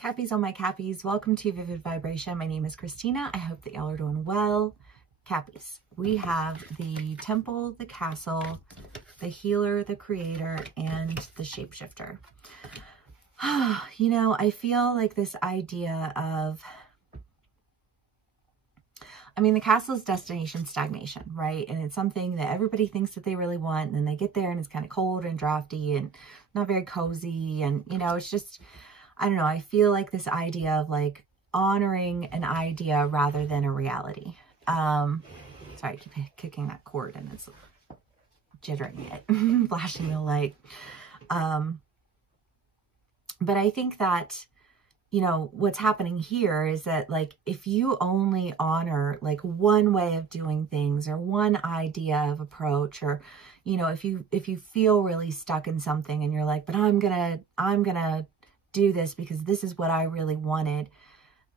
Cappies on my Cappies, welcome to Vivid Vibration. My name is Christina. I hope that y'all are doing well. Cappies, we have the Temple, the Castle, the Healer, the Creator, and the Shapeshifter. You know, I feel like this idea of, the Castle is destination stagnation, right? And it's something that everybody thinks that they really want, and then they get there and it's kind of cold and drafty and not very cozy. And, you know, it's just, I don't know, I feel like this idea of like honoring an idea rather than a reality. Sorry, I keep kicking that cord and it's jittering it, flashing the light. But I think that, you know, what's happening here is that like, if you only honor like one way of doing things or one idea of approach, or, you know, if you feel really stuck in something and you're like, but I'm gonna do this because this is what I really wanted,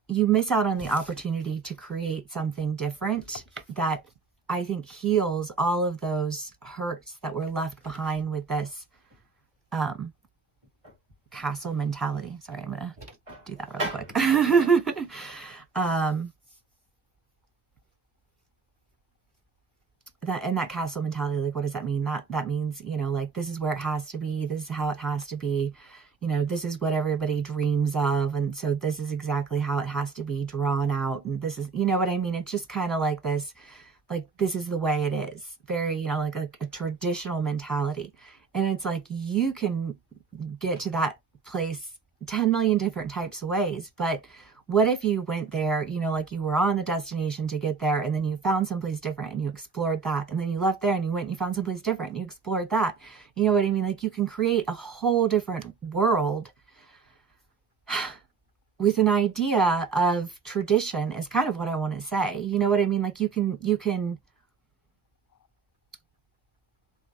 you miss out on the opportunity to create something different that I think heals all of those hurts that were left behind with this castle mentality. Sorry, I'm gonna do that really quick. that castle mentality, like, what does that mean? That means, you know, like, this is where it has to be, this is how it has to be, you know, this is what everybody dreams of, and so this is exactly how it has to be drawn out, and this is, you know what I mean? It's just kind of like this, like, this is the way it is, very, you know, like a traditional mentality. And it's like, you can get to that place 10 million different types of ways, but what if you went there, you know, like you were on the destination to get there, and then you found someplace different and you explored that, and then you left there and you went and you found someplace different and you explored that. You know what I mean? Like, you can create a whole different world with an idea of tradition, is kind of what I want to say. You know what I mean? Like, you can,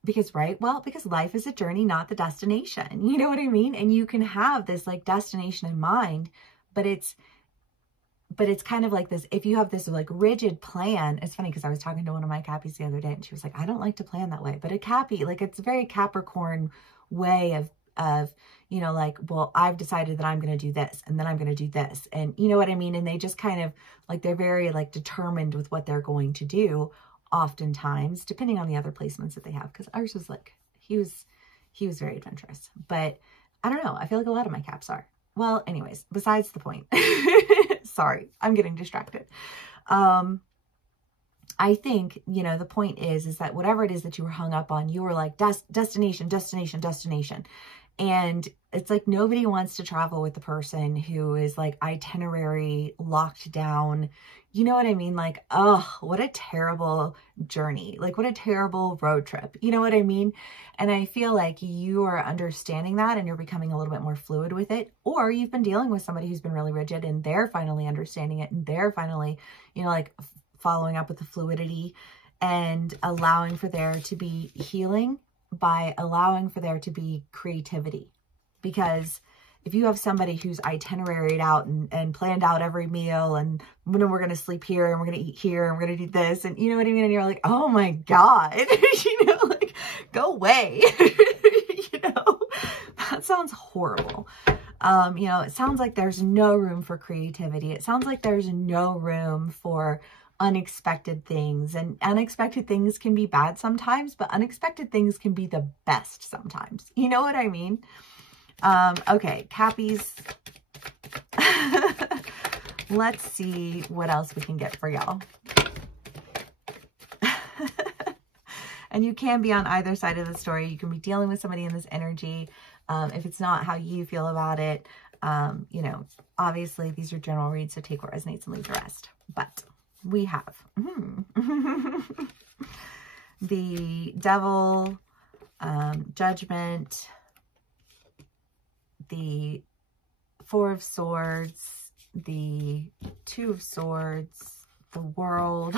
because, right? Well, because life is a journey, not the destination. You know what I mean? And you can have this like destination in mind, but it's kind of like this, if you have this like rigid plan. It's funny because I was talking to one of my Cappies the other day and she was like, I don't like to plan that way. But a Cappy, like, it's a very Capricorn way of, you know, like, well, I've decided that I'm going to do this, and then I'm going to do this. And you know what I mean? And they just kind of like, they're very like determined with what they're going to do, oftentimes, depending on the other placements that they have. Because ours was like, he was very adventurous. But I don't know. I feel like a lot of my Caps are. Well, anyways, besides the point. Sorry, I'm getting distracted. I think, you know, the point is that whatever it is that you were hung up on, you were like, destination. And it's like, nobody wants to travel with the person who is like itinerary locked down. You know what I mean? Like, oh, what a terrible journey. Like, what a terrible road trip. You know what I mean? And I feel like you are understanding that and you're becoming a little bit more fluid with it. Or you've been dealing with somebody who's been really rigid and they're finally understanding it, and they're finally, you know, like following up with the fluidity and allowing for there to be healing by allowing for there to be creativity. Because if you have somebody who's itineraried out and planned out every meal, and when we're going to sleep here and we're going to eat here and we're going to do this, and you know what I mean? And you're like, oh my God, you know, like, go away. You know, that sounds horrible. You know, it sounds like there's no room for creativity. It sounds like there's no room for unexpected things, and unexpected things can be bad sometimes, but unexpected things can be the best sometimes. You know what I mean? Okay, Cappies. Let's see what else we can get for y'all. And you can be on either side of the story. You can be dealing with somebody in this energy. If it's not how you feel about it, you know, obviously these are general reads, so take what resonates and leave the rest. But we have the Devil, Judgment, the Four of Swords, the Two of Swords, the World.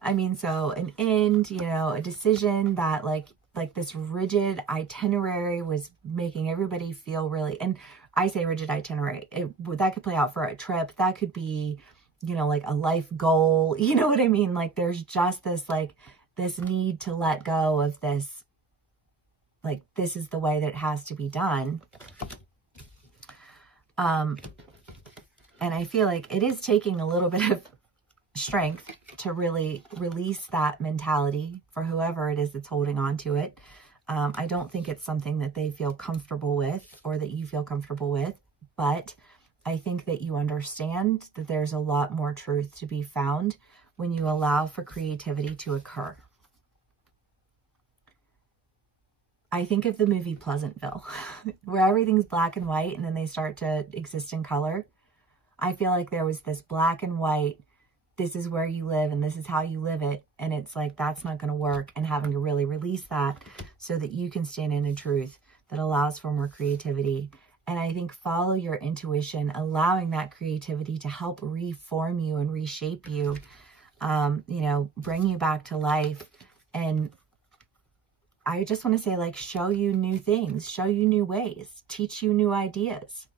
I mean, so an end, you know, a decision that like this rigid itinerary was making everybody feel really, and I say rigid itinerary, that could play out for a trip. That could be, you know, like a life goal. You know what I mean? Like, there's just this, like, this need to let go of this, like, this is the way that it has to be done. And I feel like it is taking a little bit of strength to really release that mentality for whoever it is that's holding on to it. I don't think it's something that they feel comfortable with or that you feel comfortable with, but I think that you understand that there's a lot more truth to be found when you allow for creativity to occur. I think of the movie Pleasantville, where everything's black and white and then they start to exist in color. I feel like there was this black and white, this is where you live and this is how you live it. And it's like, that's not going to work, and having to really release that so that you can stand in a truth that allows for more creativity. And I think follow your intuition, allowing that creativity to help reform you and reshape you, you know, bring you back to life. And I just want to say, like, show you new things, show you new ways, teach you new ideas,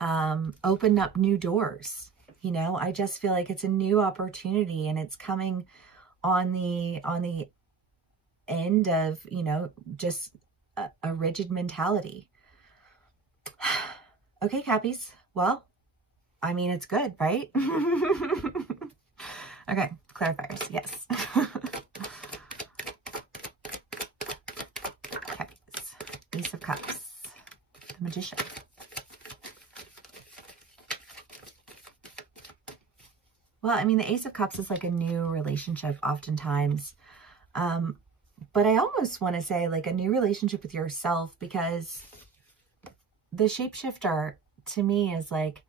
open up new doors. You know, I just feel like it's a new opportunity, and it's coming on the end of, you know, just a rigid mentality. Okay, Cappies. Well, I mean, it's good, right? Okay, clarifiers. Yes. Cappies. Ace of Cups. The Magician. Well, I mean, the Ace of Cups is like a new relationship oftentimes. But I almost want to say like a new relationship with yourself, because the shapeshifter to me is like,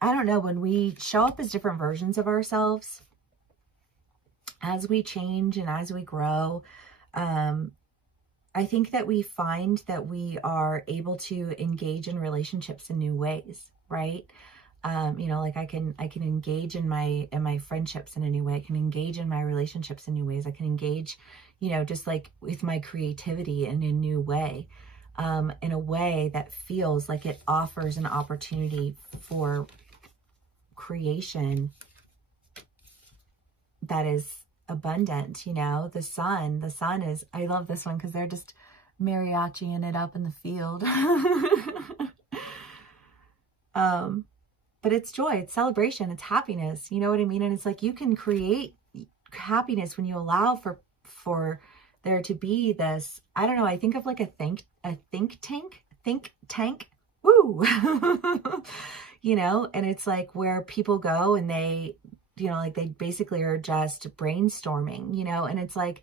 I don't know, when we show up as different versions of ourselves, as we change and as we grow, I think that we find that we are able to engage in relationships in new ways, right? You know, like I can engage in my friendships in a new way. I can engage in my relationships in new ways. I can engage, you know, just like with my creativity in a new way, in a way that feels like it offers an opportunity for creation that is abundant. You know, the sun is, I love this one because they're just mariachiing it up in the field. But it's joy, it's celebration, it's happiness. You know what I mean? And it's like, you can create happiness when you allow for there to be this, I don't know, I think of like a think tank. Woo! You know, and it's like where people go and they, you know, like they basically are just brainstorming, you know, and it's like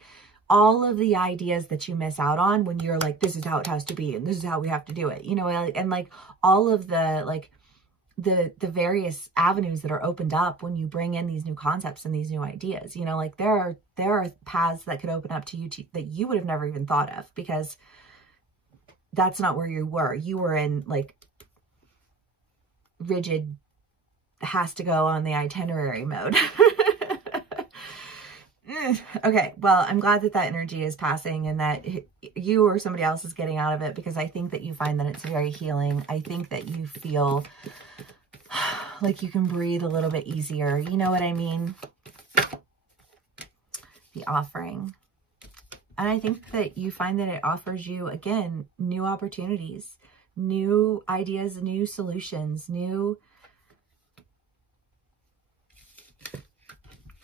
all of the ideas that you miss out on when you're like, this is how it has to be and this is how we have to do it, you know, and like all of the like the various avenues that are opened up when you bring in these new concepts and these new ideas, you know, like there are paths that could open up to you that you would have never even thought of, because that's not where you were. You were in like rigid, has to go on the itinerary mode. Okay, well, I'm glad that that energy is passing and that you or somebody else is getting out of it, because I think that you find that it's very healing. I think that you feel like you can breathe a little bit easier. You know what I mean? The offering. And I think that you find that it offers you, again, new opportunities, new ideas, new solutions, new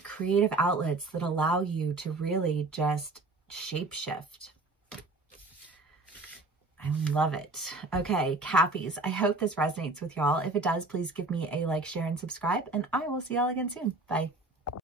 creative outlets that allow you to really just shapeshift. I love it. Okay, Cappies, I hope this resonates with y'all. If it does, please give me a like, share, and subscribe, and I will see y'all again soon. Bye.